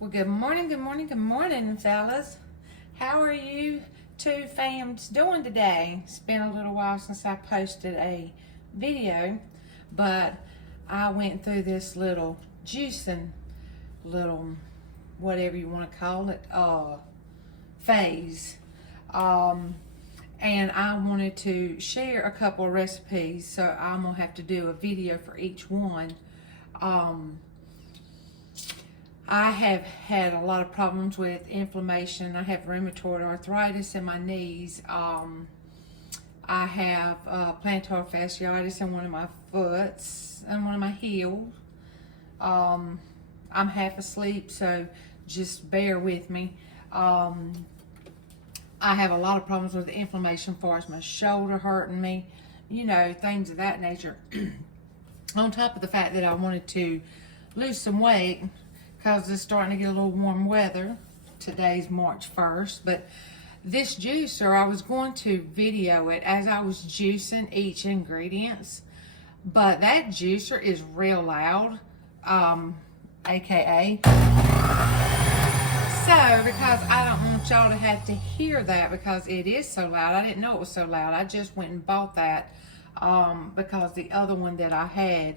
Well, good morning, fellas. How are you two fams doing today? It's been a little while since I posted a video, but I went through this little juicing, little whatever you want to call it, phase. And I wanted to share a couple of recipes, so I'm gonna have to do a video for each one. I have had a lot of problems with inflammation. I have rheumatoid arthritis in my knees. I have plantar fasciitis in one of my foots and one of my heels. I'm half asleep, so just bear with me. I have a lot of problems with inflammation as far as my shoulder hurting me, things of that nature. On top of the fact that I wanted to lose some weight, because it's starting to get a little warm weather. Today's March 1st, but this juicer, I was going to video it as I was juicing each ingredients, but that juicer is real loud, aka. So, because I don't want y'all to have to hear that because it is so loud. I didn't know it was so loud. I just went and bought that because the other one that I had,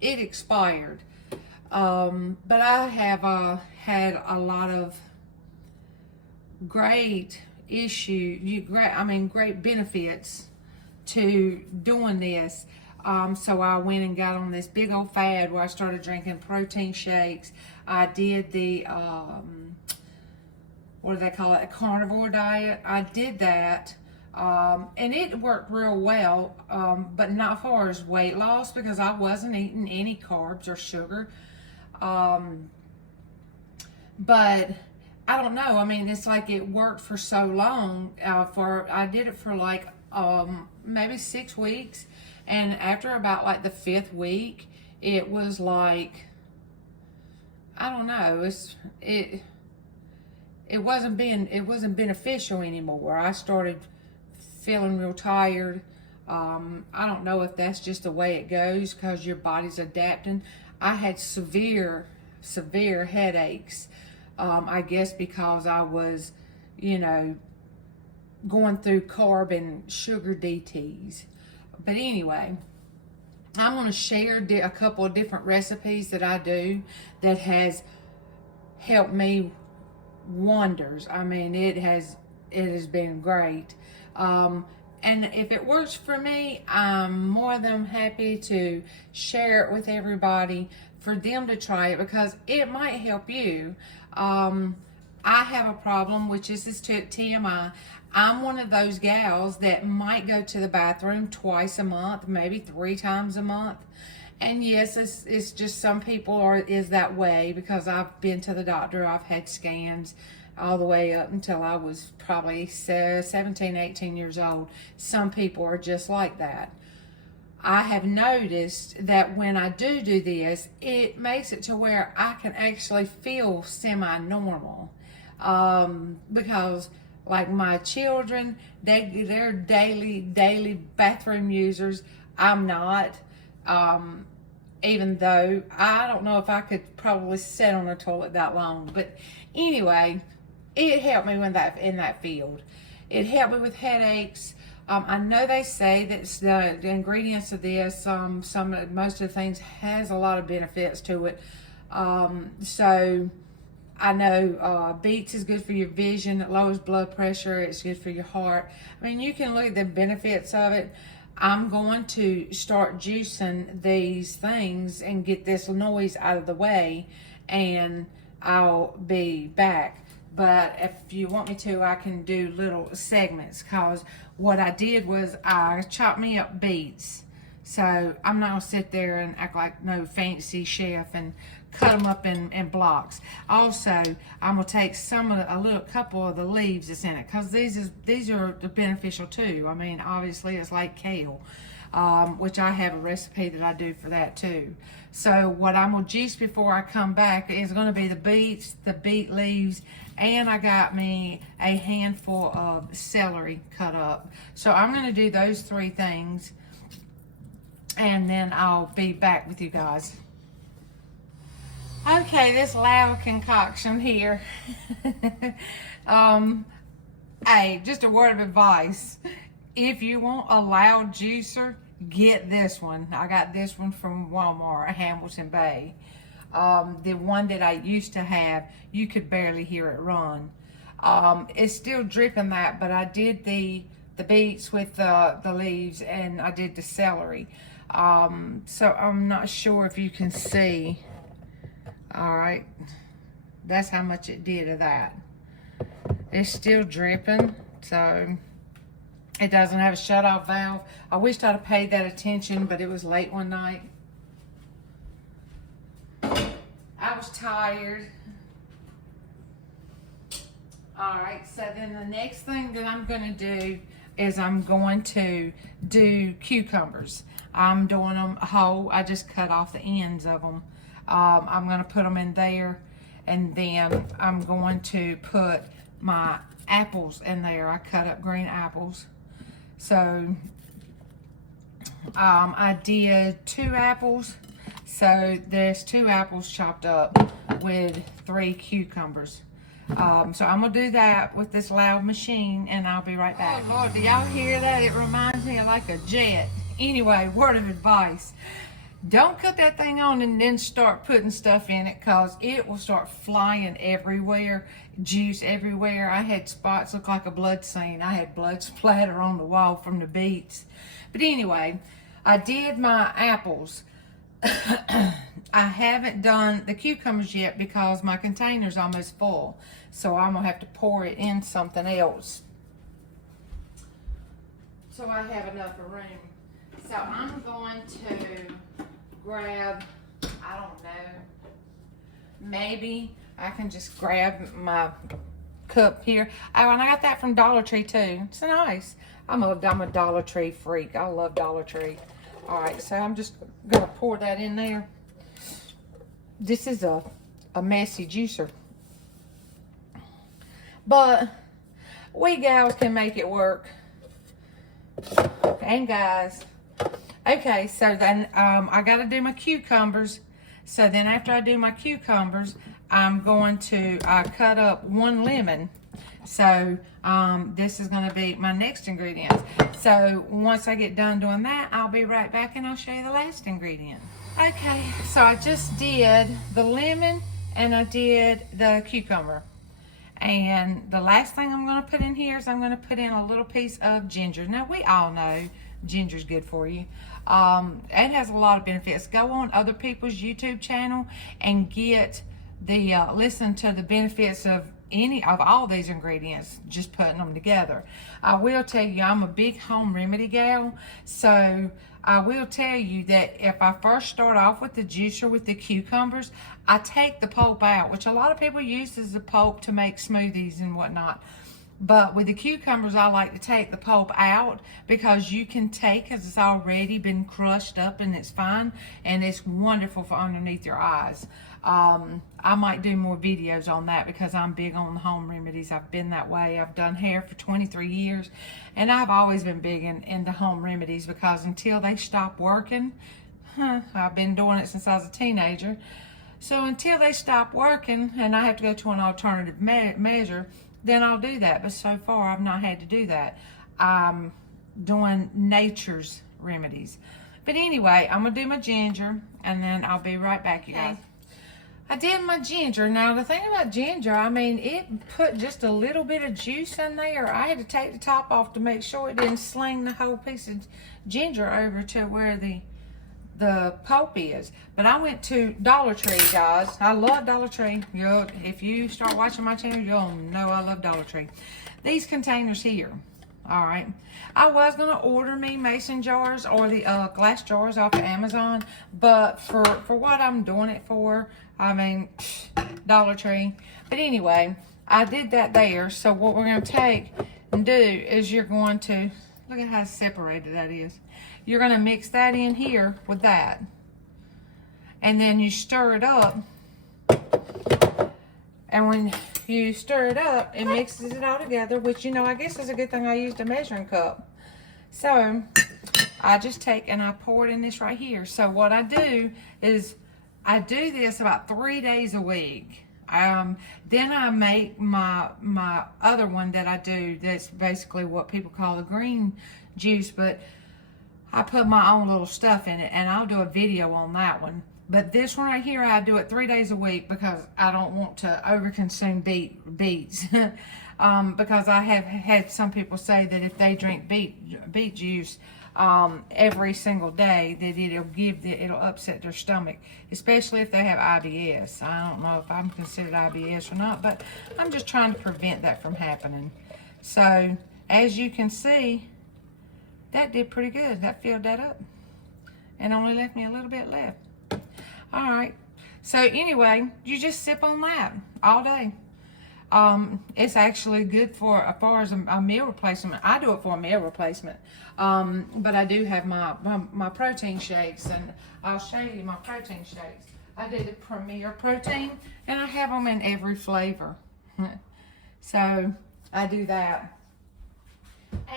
it expired. But I have had a lot of great great benefits to doing this. So I went and got on this big old fad where I started drinking protein shakes. I did the, what do they call it, a carnivore diet. I did that. And it worked real well, but not far as weight loss because I wasn't eating any carbs or sugar. But I don't know. I mean, it's like it worked for so long. I did it for like maybe 6 weeks, and after about like the 5th week, it was like, I don't know. It wasn't beneficial anymore. I started feeling real tired. I don't know if that's just the way it goes because your body's adapting. I had severe headaches. I guess because I was, going through carb and sugar DTs. But anyway, I'm going to share a couple of different recipes that I do that has helped me wonders. I mean, it has been great. And if it works for me, I'm more than happy to share it with everybody for them to try it because it might help you. I have a problem, which is this TMI. I'm one of those gals that might go to the bathroom twice a month, maybe 3 times a month. And yes, it's just some people is that way because I've been to the doctor, I've had scans all the way up until I was probably 17, 18 years old. Some people are just like that. I have noticed that when I do this, it makes it to where I can actually feel semi-normal. Because like my children, they're daily bathroom users. I'm not. Even though I don't know if I could probably sit on a toilet that long. But anyway, it helped me in that field. It helped me with headaches. I know they say that the ingredients of this, most of the things has a lot of benefits to it. So I know beets is good for your vision. It lowers blood pressure. It's good for your heart. I mean, you can look at the benefits of it. I'm going to start juicing these things and get this noise out of the way, and I'll be back. But if you want me to, I can do little segments because what I did was I chopped me up beets. So I'm not going to sit there and act like no fancy chef and cut them up in blocks. Also, I'm going to take couple of the leaves that's in it because these are beneficial too. I mean, obviously it's like kale, which I have a recipe that I do for that too. So what I'm going to juice before I come back is going to be the beets, the beet leaves, and I got me a handful of celery cut up. So I'm going to do those 3 things, and then I'll be back with you guys. Okay. Okay, this loud concoction here. Hey, just a word of advice. If you want a loud juicer, get this one. I got this one from Walmart, Hamilton Bay. The one that I used to have, you could barely hear it run. It's still dripping that, but I did the beets with the leaves, and I did the celery. So I'm not sure if you can see. All right, that's how much it did of that. It's still dripping, so it doesn't have a shut-off valve. I wished I'd have paid that attention, but it was late one night. I was tired. All right, so then the next thing that I'm gonna do is I'm going to do cucumbers. I'm doing them whole. I just cut off the ends of them. I'm gonna put them in there, and then I'm going to put my apples in there. I cut up green apples. So I did 2 apples. So there's 2 apples chopped up with 3 cucumbers. So I'm gonna do that with this loud machine, and I'll be right back. Oh Lord, do y'all hear that? It reminds me of like a jet. Anyway, word of advice. Don't cut that thing on and then start putting stuff in it, because it will start flying everywhere, juice everywhere. I had spots look like a blood scene. I had blood splatter on the wall from the beets. But anyway, I did my apples. I haven't done the cucumbers yet because my container's almost full. So I'm gonna have to pour it in something else, so I have enough room. So I'm going to grab, I don't know, maybe I can just grab my cup here. Oh, and I got that from Dollar Tree too. It's nice. I'm a Dollar Tree freak. I love Dollar Tree. All right, so I'm just gonna pour that in there. This is a messy juicer, but we gals can make it work, and guys. Okay, so then I got to do my cucumbers. So then after I do my cucumbers, I'm going to cut up 1 lemon. So this is going to be my next ingredient. So once I get done doing that, I'll be right back and I'll show you the last ingredient. Okay, so I just did the lemon and I did the cucumber. And the last thing I'm going to put in here is I'm going to put in a little piece of ginger. Now, we all know ginger's good for you. It has a lot of benefits. Go on other people's YouTube channel and get the listen to the benefits of any of all these ingredients, just putting them together. I will tell you, I'm a big home remedy gal, so I will tell you that if I first start off with the juicer with the cucumbers, I take the pulp out, which a lot of people use as the pulp to make smoothies and whatnot. But with the cucumbers, I like to take the pulp out because you can take, because it's already been crushed up and it's fine, and it's wonderful for underneath your eyes. I might do more videos on that because I'm big on home remedies. I've been that way. I've done hair for 23 years, and I've always been big into home remedies because until they stop working, I've been doing it since I was a teenager. So until they stop working and I have to go to an alternative measure, then I'll do that. But so far, I've not had to do that. I'm doing nature's remedies. But anyway, I'm going to do my ginger, and then I'll be right back, you guys. I did my ginger. Now, the thing about ginger, I mean, it put just a little bit of juice in there. I had to take the top off to make sure it didn't sling the whole piece of ginger over to where the pulp is. But I went to Dollar Tree, guys. I love Dollar Tree. If you start watching my channel, you'll know I love Dollar Tree. These containers here, all right. I was gonna order me mason jars or the glass jars off of Amazon, but for what I'm doing it for, I mean, Dollar Tree. But anyway, I did that there. So what we're gonna take and do is you're going to, look at how separated that is. You're going to mix that in here with that. And then you stir it up. And when you stir it up, it mixes it all together, which, you know, I guess is a good thing I used a measuring cup. So I just take and I pour it in this right here. So what I do is I do this about 3 days a week. Then I make my other one that I do. That's basically what people call the green juice, but I put my own little stuff in it, and I'll do a video on that one. But this one right here, I do it 3 days a week because I don't want to overconsume beets. Because I have had some people say that if they drink beet juice every single day, that it'll upset their stomach, especially if they have IBS. I don't know if I'm considered IBS or not, but I'm just trying to prevent that from happening. So as you can see, that did pretty good. That filled that up and only left me a little bit left. All right. So anyway, you just sip on that all day. It's actually good for as far as a meal replacement. I do it for a meal replacement. But I do have my protein shakes, and I'll show you my protein shakes. I do the Premier Protein, and I have them in every flavor. So I do that.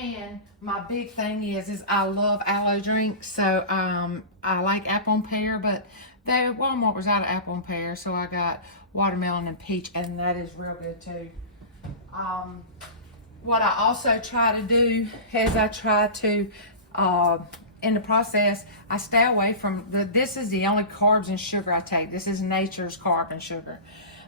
And my big thing is I love aloe drinks. So I like apple and pear, but Walmart was out of apple and pear, so I got watermelon and peach, and that is real good too. What I also try to do is I try to, in the process, I stay away from this is the only carbs and sugar I take. This is nature's carb and sugar.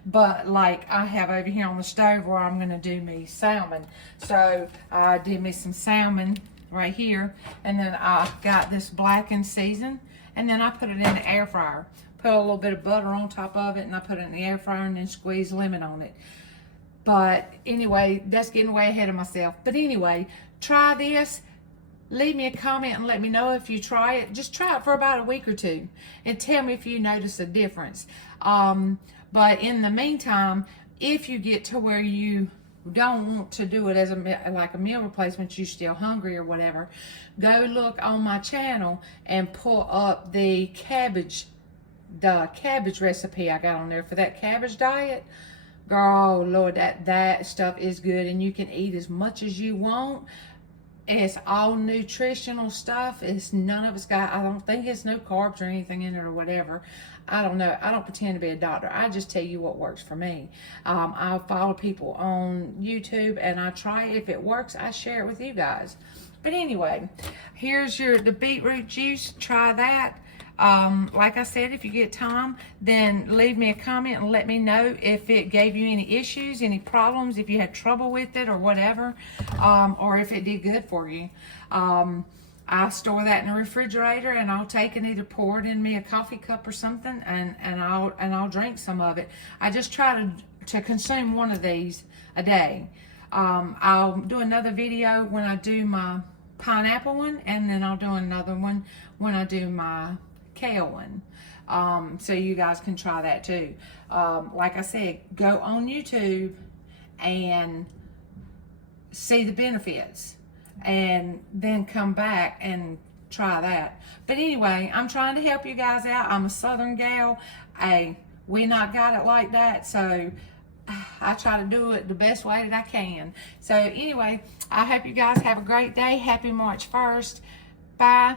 But like I have over here on the stove where I'm gonna do me salmon. So I did me some salmon right here, and then I got this blackened season, and then I put it in the air fryer. Put a little bit of butter on top of it, and I put it in the air fryer and then squeeze lemon on it. But anyway, that's getting way ahead of myself. But anyway, try this. Leave me a comment and let me know if you try it. Just try it for about a week or two and tell me if you notice a difference. But in the meantime, if you get to where you don't want to do it as like a meal replacement, you're still hungry or whatever, go look on my channel and pull up the cabbage recipe I got on there for that cabbage diet. Girl, Lord, that stuff is good, and you can eat as much as you want. It's all nutritional stuff. It's none of it's got, I don't think it's no carbs or anything in it or whatever. I don't know. I don't pretend to be a doctor. I just tell you what works for me. I follow people on YouTube, and I try it. If it works, I share it with you guys. But anyway, here's the beetroot juice. Try that. Like I said, if you get time, then leave me a comment and let me know if it gave you any issues, any problems, if you had trouble with it or whatever, or if it did good for you. I store that in the refrigerator, and I'll take and either pour it in me a coffee cup or something, and I'll drink some of it. I just try to consume one of these a day. I'll do another video when I do my pineapple one, and then I'll do another one when I do my kale one, so you guys can try that too. Like I said, go on YouTube and see the benefits, and then come back and try that. But anyway, I'm trying to help you guys out. I'm a Southern gal. We not got it like that, so I try to do it the best way that I can. So anyway, I hope you guys have a great day. Happy March 1st. Bye.